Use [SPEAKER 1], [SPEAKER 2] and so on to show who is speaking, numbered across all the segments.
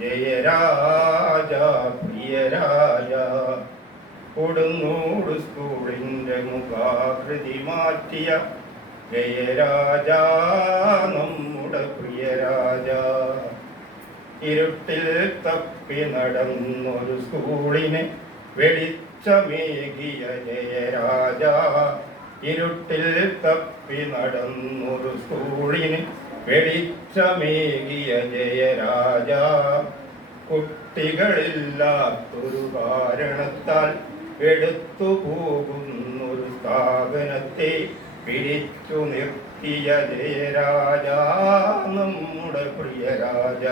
[SPEAKER 1] ജയരാജ പ്രിയരാജ കൊടുങ്ങോട് സ്കൂളിന്റെ മുഖാകൃതി മാറ്റിയ ജയരാജ നമ്മുടെ പ്രിയരാജ. ഇരുട്ടിൽ തപ്പി നടന്നൊരു സ്കൂളിനെ വെളിച്ചമേകിയ ജയരാജ. ഇരുട്ടിൽ തപ്പി നടന്നൊരു സൂഴിന് വെളിച്ചമേകിയ ജയരാജ. കുട്ടികളില്ലാത്തൊരു കാരണത്താൽ എടുത്തു പോകുന്നൊരു സ്ഥാപനത്തെ പിടിച്ചു നിർത്തിയ ജയരാജ നമ്മുടെ പ്രിയ രാജ.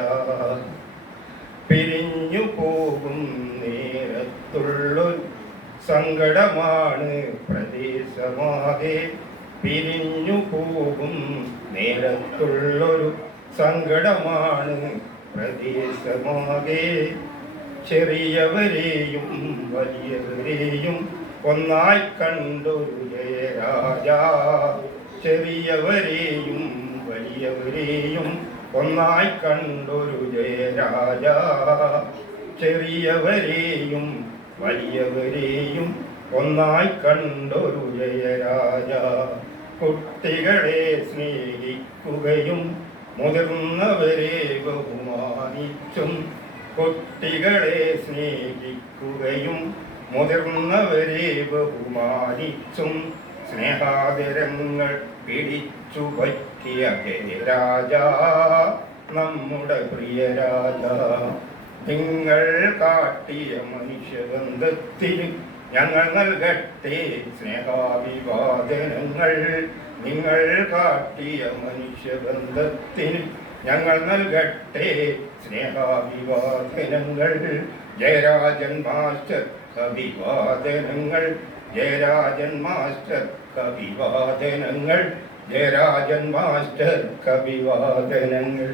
[SPEAKER 1] പിരിഞ്ഞു പോകും നേരത്തുള്ളൊരു സങ്കടമാണ് പ്രദേശമാകെ പിരിഞ്ഞു പോകും. നേരത്തുള്ളൊരു സങ്കടമാണ് പ്രദേശമാകെ ചെറിയവരെയും വലിയവരെയും ഒന്നായി കണ്ടൊരു ജയരാജ. ചെറിയവരെയും വലിയവരെയും ഒന്നായി കണ്ടൊരു ജയരാജ. ചെറിയവരെയും വലിയവരെയും ഒന്നായി കണ്ടൊരു ജയരാജ. കുട്ടികളെ സ്നേഹിക്കുകയും മുതിർന്നവരെ ബഹുമാനിച്ചും കുട്ടികളെ സ്നേഹിക്കുകയും മുതിർന്നവരെ ബഹുമാനിച്ചും സ്നേഹാദരങ്ങൾ പിടിച്ചു പറ്റിയ ജയരാജ നമ്മുടെ പ്രിയ രാജ നിങ്ങൾ കാട്ടിയ മനുഷ്യബന്ധത്തിന് ഞങ്ങൾ നൽകട്ടെ സ്നേഹാഭിവാദനങ്ങൾ. നിങ്ങൾ കാട്ടിയ മനുഷ്യബന്ധത്തിന് ഞങ്ങൾ നൽകട്ടെ സ്നേഹാഭിവാദനങ്ങൾ. ജയരാജൻ മാസ്റ്റർ അഭിവാദനങ്ങൾ ജയരാജൻ മാസ്റ്റർ അഭിവാദനങ്ങൾ ജയരാജൻ മാസ്റ്റർ കവിവാദനങ്ങൾ.